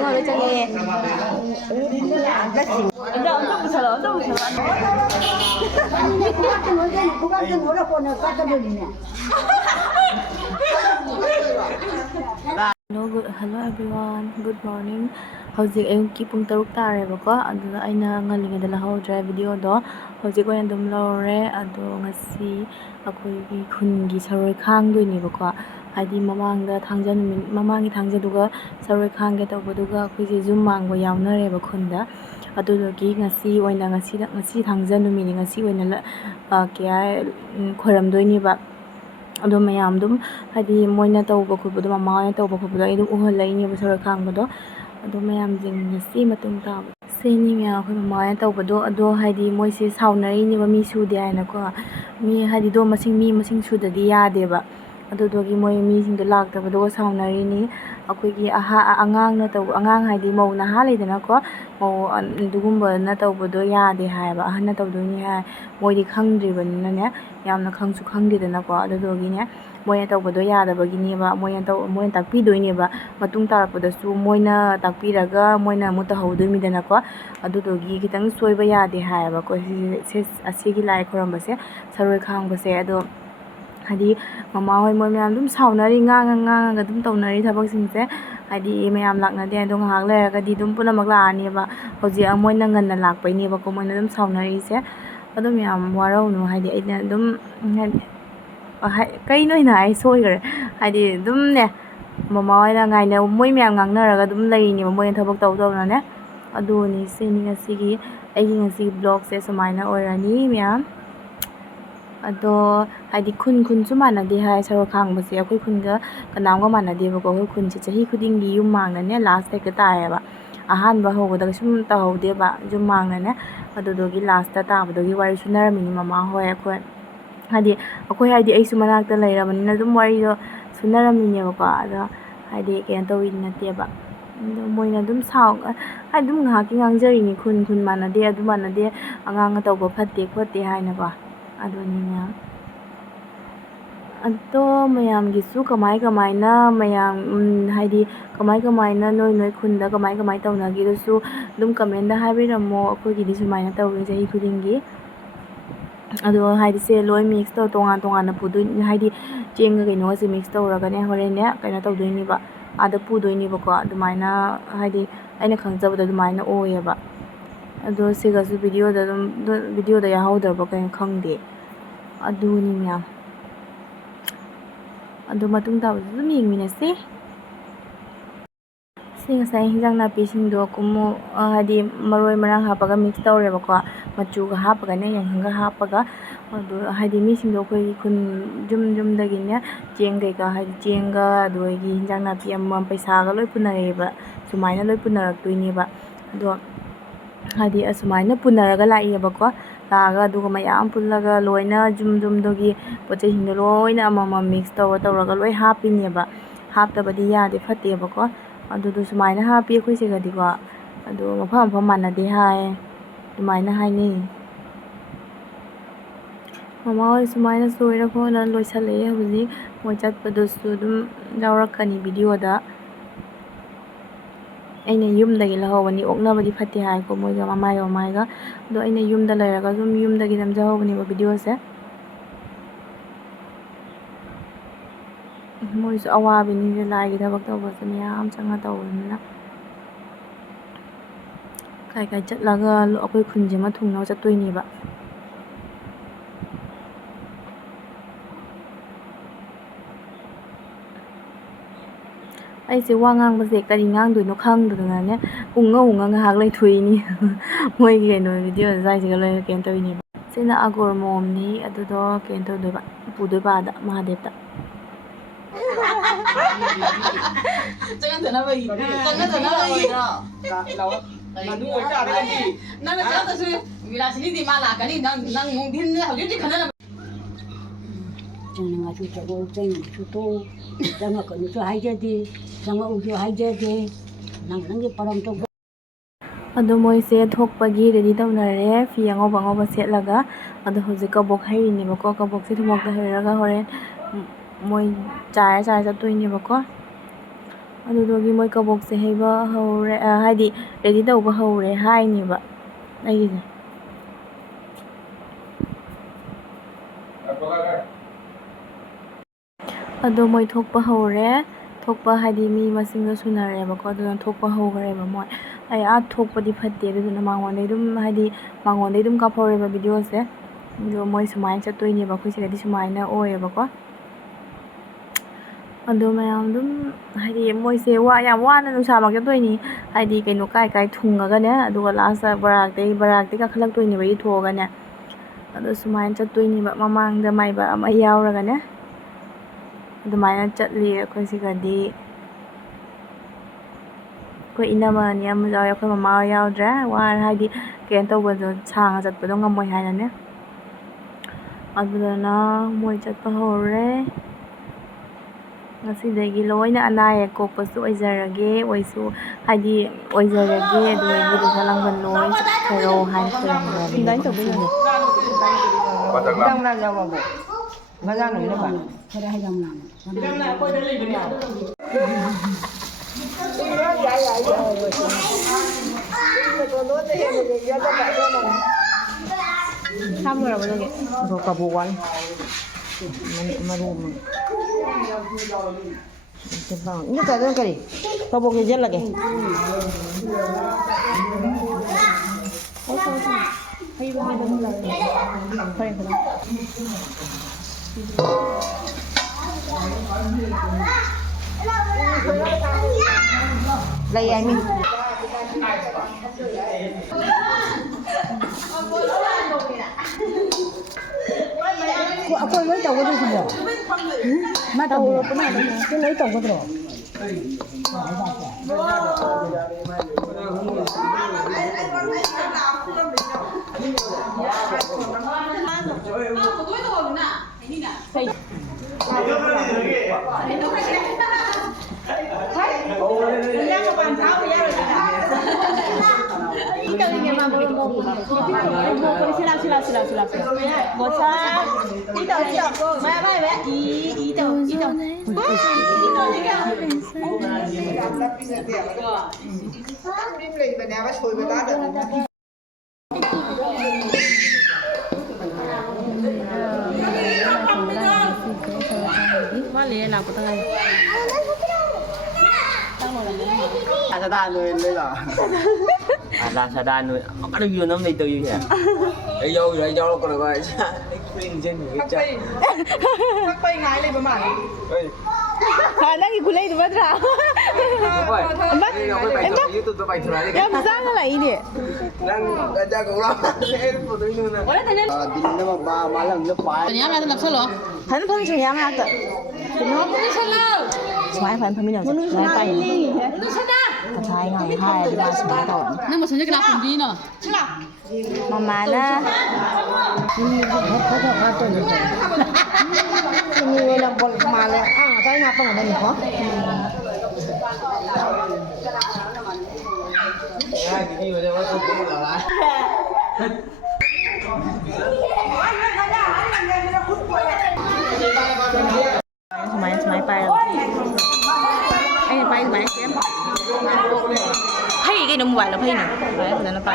Ngồi cho nghe. Ông sợ Hello everyone, good morning. Hojik ayungki pung 6 tarebako aduda aina ngalingeda lahawdre video do hojik oina dum lawre adu ngasi akoi khungi Saroi Khangdoinibako hadi mamangda Thangja numit mamangi Thangja duga Saroi Khangge tawbaduga akoi zoom mangbo yawnareba khunda adudogi ngasi oina ngasi Thangja numini ngasi oina kya khoramdoiniba ado mayam dum hadi moina tawba khubdo mama oina tawba khubdo idum uhalai ni Saroi Khangbodo ado mayam jing ngasi matung ta seni mya khoi mama oina tawbado ado hadi moise saunari ni mi sude aina ko mi hadi do masing sudadi yadeba adudogi moi mi sing do laktabado saunari ni akoi angang na taw angang hadi mau na halaidana ko mau dugumba na tawbado yade haiba ahna tawdoni ha moidi khangdribanina ne yamna khangsu khangdidana ko adudogi ne moina tawbado yadabagini ba moina takpidoini ba matung tarapadasu moina takpiraga moina mu tahawdoimidana ko adudogi kitang soiba yade haiba ko asigi lai khorambase Saroi Khangbase ado hadi mama hoi moi mayam dum saunari nga dum tawnari thabak singse hadi mayam lakna de dong hak leraga di dum punamak laani ba hoji amoina nganna lakpaini ba ko moina dum saunari se adum yam warau hadi aina dum kai noi na ai soigare hadi dum ne mama oina ngaina moi mayam ngangnaraga dum laini ba moina thabak tawdawna ne aduni seni ngasigi aigi ngasi vlog se sumaina oirani myam ado hadi khun su manade hai Saroi Khangbase akoi khunga kanamga manade ba ko khun se chahi khudingi yum mangna ne last take ta ba ahan ba hogoda sum tahawde ba jum mangna ne adudogi last ta tabadogi wari sunaramini mama hoi akoi hadi ai sumanakta lairabanina dum wari do sunaramini ba ko ado hadi ken tawin nate ba moina dum saung hai dum ngaki ngangjari ni khun manade adu manade angang tawba phatte khote haina ba adoni mayam ado mayam gisu kamai na mayam haidi kamai na noi khunda kamai tawna gi su dum comment da haibiramo akoi gi sumaina tawin jahi khudingi ado haidi se loi mix taw tonga na pudu haidi chenga kaino se mix tawraga ne horen ne kaina tawdoini ba ada pudoini ba ko adumaina haidi aina khangjabada adumaina oyeba ado sega su video da ya hawdar ba kai khangde aduni myam ado matung ta dum yingminase sing sai hinjang na pising do kumu hadi maroi marang hapaga mix tawre ba ko machu ga hapaga ne yang hanga hapaga ado hadi mi sing do koi kun jum dagi ne chengai ka hadi chenga doigi hinjang na pi am paisa ga loi punare ba sumaina loi punarak tuini ba ado hadi asumaina punaraga lai ba ko laga duga mayam pullaga loina jum dogi poche hindo loina amama mix tawraga loi hapini ba haptabadi yade phatte ba ko adudu sumaina hapi akhoi se gadi ko adu mafam manade hai sumaina hai ni mama hoi sumaina soira ko na loisale huji moi chatpadu su dum jawrakani video da aina yumdagi lahawani oknabadi phatte hai ko moiga mamaiga do aina yumda lairaga zum yumdagi namjahawani ba video se moisu awabini je laigi thabak tawba se miyam changa tawrina kai chatlaga akoi khunje ma thungnaw chattoini ba ai se wa ngangbase kari ngangdoino khangdana ne unga ngahak lai thuini moi gi no video jai se loi ken tawini sena agor mom ni adudo ken to doba pudoi ba da mahadev ta jangan dana bagi do la nu oi ta de ni na na ta su virasini di mala kani nang mung din ne hauji khana jangan ngaju jago jeng suto jangan ko nu hai jadi jangan uju hai jadi nang ge param to ado moise thokpagi ready tawnare fi angoba setlaga ado hojika bok haini ba ko kabok se thumok da heraga horen moi chaya chattoini ba ko ꯑꯗꯨꯗꯨꯒꯤ ꯃꯣꯏ ꯀꯕꯣꯛꯁꯦ ꯍꯩꯕ ꯍꯧꯔꯦ ꯍꯥꯏꯗꯤ ready ꯇꯧꯕ ꯍꯧꯔꯦ ꯍꯥꯏꯅꯦꯕ ꯑꯩꯒꯤꯁꯦ ꯑꯗꯣ ꯃꯣꯏ ꯊꯣꯛꯄ ꯍꯧꯔꯦ ꯊꯣꯛꯄ ꯍꯥꯏꯗꯤ ꯃꯤ ꯃꯁꯤꯡꯗꯣ ꯁꯨꯅꯔꯦꯕꯀꯣ ꯑꯗꯨꯅ ꯊꯣꯛꯄ ꯍꯧꯈ꯭ꯔꯦꯕ ꯃꯣꯏ ꯑꯩ ꯊꯣꯛꯄꯗꯤ ꯐꯠꯇꯦ ꯑꯗꯨꯗꯨꯅ ꯃꯉꯣꯟꯗꯩ ꯑꯗꯨꯝ ꯍꯥꯏꯗꯤ ꯃꯉꯣꯟꯗꯩ ꯑꯗꯨꯝ ꯀꯥꯞꯍꯧꯔꯦꯕ ꯚꯤꯗꯤꯑꯣꯁꯦ ꯑꯗꯣ ꯃꯣꯏ ꯁꯨꯃꯥꯏꯅ ꯆꯠꯇꯣꯏꯅꯦꯕ ꯑꯩꯈꯣꯏ ꯁꯤꯗꯗꯤ ꯁꯨꯃꯥꯏꯅ ꯑꯣꯏꯌꯦꯕꯀꯣ ꯑꯗꯣ ꯃꯌꯥꯝ ꯑꯗꯨꯝ ꯍꯥꯏꯗꯤ ꯃꯣꯏꯁꯦ ꯌꯥꯝ ꯋꯥꯅ ꯅꯨꯡꯁꯥꯃꯛ ꯆꯠꯇꯣꯏꯅꯤ ꯍꯥꯏꯗꯤ ꯀꯩꯅꯣ ꯀꯥꯏ ꯊꯨꯡꯉꯒꯅꯦ ꯑꯗꯨꯒ ꯂꯥꯁꯇ ꯕꯔꯥꯛꯇꯩ ꯀꯥꯈꯠꯂꯛꯇꯣꯏꯅꯦꯕ ꯏꯊꯣꯛꯑꯒꯅꯦ ꯑꯗꯣ ꯁꯨꯃꯥꯏꯅ ꯆꯠꯇꯣꯏꯅꯦꯕ ꯃꯃꯥꯡꯗ ꯃꯥꯏꯕ ꯑꯃ ꯌꯥꯎꯔꯒꯅꯦ ꯑꯗꯨꯃꯥꯏꯅ ꯆꯠꯂꯤ ꯑꯩꯈꯣꯏ ꯁꯤꯒꯗꯤ ꯑꯩꯈꯣꯏ ꯏꯅꯝꯃ ꯑꯅꯤ ꯑꯃ ꯌꯥꯎꯋꯦ ꯑꯩꯈꯣꯏ ꯃꯃꯥ ꯌꯥꯎꯗ꯭ꯔꯦ ꯋꯥꯔ ꯍꯥꯏꯗꯤ ꯀꯩꯅꯣ ꯇꯧꯕꯗꯣ ꯁꯥꯡꯅ ꯆꯠꯄꯗꯣ ꯉꯝꯃꯣꯏ ꯍꯥꯏꯅꯅꯦ ꯑꯗꯨꯗꯨꯅ ꯃꯣꯏ ꯆꯠꯄ ꯍꯧꯔꯦ ꯉꯁꯤꯗꯒꯤ ꯂꯣꯏꯅ ꯑꯅꯥ ꯑꯌꯦꯛ ꯀꯣꯛꯄꯁꯨ ꯑꯣꯏꯖꯔꯒꯦ ꯍꯥꯏꯗꯤ ꯑꯣꯏꯖꯔꯒꯦ ꯑꯗꯨꯗꯒꯤ ꯄꯩꯁꯥ ꯂꯥꯡꯕꯟ ꯂꯣꯏ ꯆꯠꯈꯔꯣ ꯍꯥꯏꯅ ꯈꯣꯏꯔꯝꯖꯕꯅꯦꯕ ꯉꯁꯤꯁꯦ ꯈꯔ ꯍꯩꯔꯝꯂꯥꯡ ꯊꯝꯃꯨꯔꯕ ꯅꯪꯒꯤ ꯀꯕꯣꯛ ꯋꯥꯟ ꯃꯔꯨ ꯑꯃ 이거 짜장 ꯀꯔꯤ ꯀꯕꯣꯛ ꯍꯩꯖꯤꯜꯂꯒꯦ lay ai mình ꯑꯩꯈꯣꯏ ꯂꯣꯏ ꯇꯧꯒꯗꯣꯏꯁꯤꯕꯣ ꯃꯥ ꯇꯧꯕ ꯃꯥ ꯂꯣꯏ ꯇꯧꯒꯗ꯭ꯔꯣ Sa đan nuôi, có được nhiều năm này từ gì hả? Ai vô nó còn rồi, khuyên dân người chơi. Các bay ngái lên mà Nang igulay diba tra? YouTube to bay thura. Yam sang la ini. Nang gaja ko lang. Wala tanan. Din na ba malang na pa. Tanya na tan lapsalo. Han pang chuyam ata. Pino ko ni sala. Smile fan pamilya. Smile pa. Ni sana. Patay nga hai diba smile ko. Nang masunod ka na kundi no. Sala. Mama na. Ini là bol malah saya ngapa nggak nih kok? Ya gini udah waktu itu lah. Smile pa. Ay pa smile xem. Hay cái đồng ngoài là hay nè. Đấy là nó pa.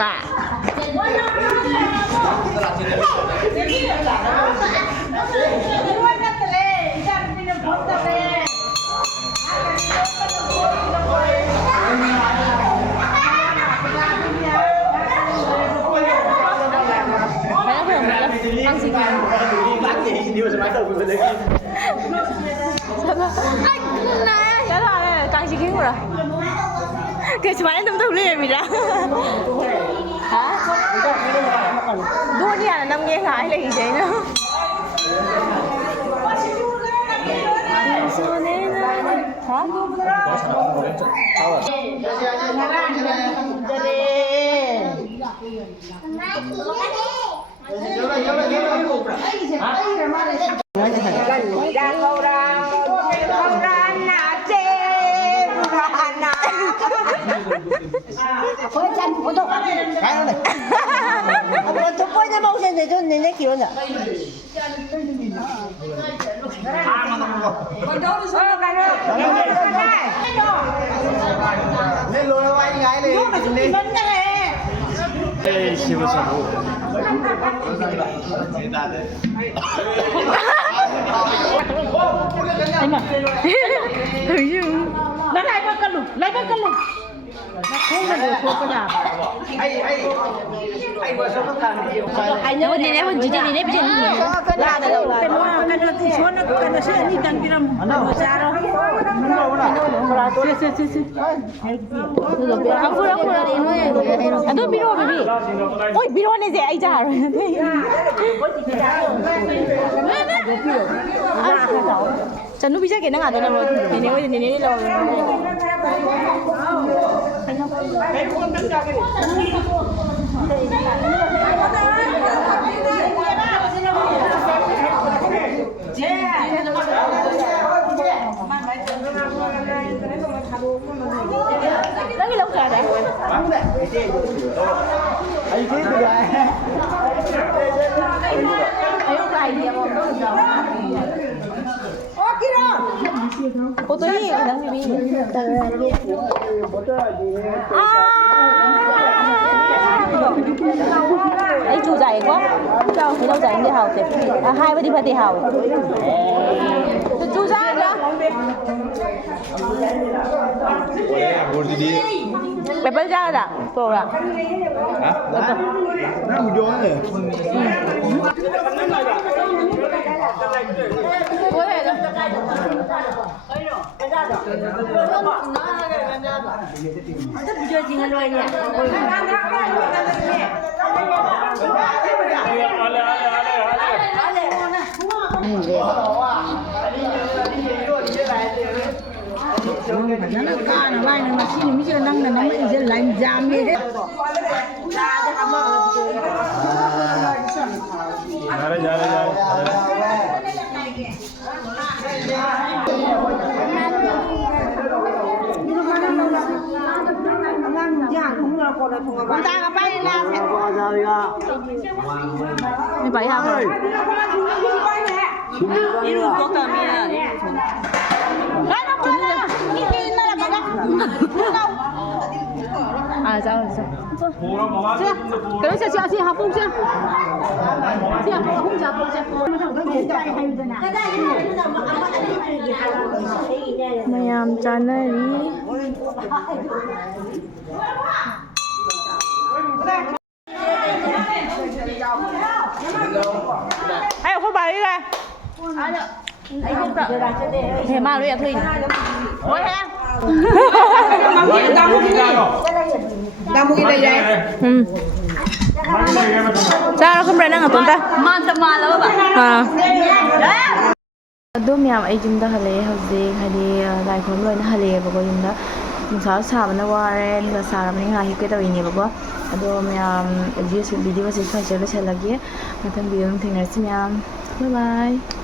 อ่ะ강시킨 거라. 그 주말에 좀 돌리입니다. hả? Đua đi à, năm nghe lại là gì vậy nữa? Hả? Có chân có độ. Cái này. Tôi coi cái bông sen này cho nên nó kiểu nhỉ. Lên lùi anh gái lên. Ê, siêu sầu. Anh à. Lấy ba cân lục, lấy ba cân lục. Không là được thôi con nhà. Anh vừa xong thằng nhiều. Anh nhớ đi nè, chị đi nè, bây giờ là đâu là. Cái nó thì số nó cái nó sẽ đi tăng cái năm. Nó ra đâu. Aduh, biro baby. Oi, biro ne je ai ja rồi. Chân nó bị chắc cái nó ngả tới nào rồi. Này lâu rồi. Đó cái lông gà đấy. Anh biết được rồi. Lông gà gì mà ô tô gì cái thằng gì ấy chú dạy quá cái đâu dạy đi học thì hai bên đi phải đi học chú dạy đó bé bây giờ đã rồi à Nó vô rồi. Nó ca nó lại nó xin mình chưa năng là nó mới sẽ làm giảm đi đấy. Con ta có bay ra sẽ có rồi à. 17 hả? Đi luôn có tờ mi à. Đấy nó quên rồi. Đi nó là bà đó. À sao sao? Chưa. Cái đó chưa chưa học không chưa? Chưa học không chưa? Mayam January. Ai không bài đi ra. Thế mà luôn thôi. Ôi ha. Kamu kita ya. Sao không rành ang apunta? Mantap lah ba? Ha. Ado miyam ay jumda hale hauzik hadi dai khom loi na hale bago jumda nungsa sabana ware nga saramni nga hi ke tawini bago ado miyam video se sai chela lagi mathang video thengna si miyam bye bye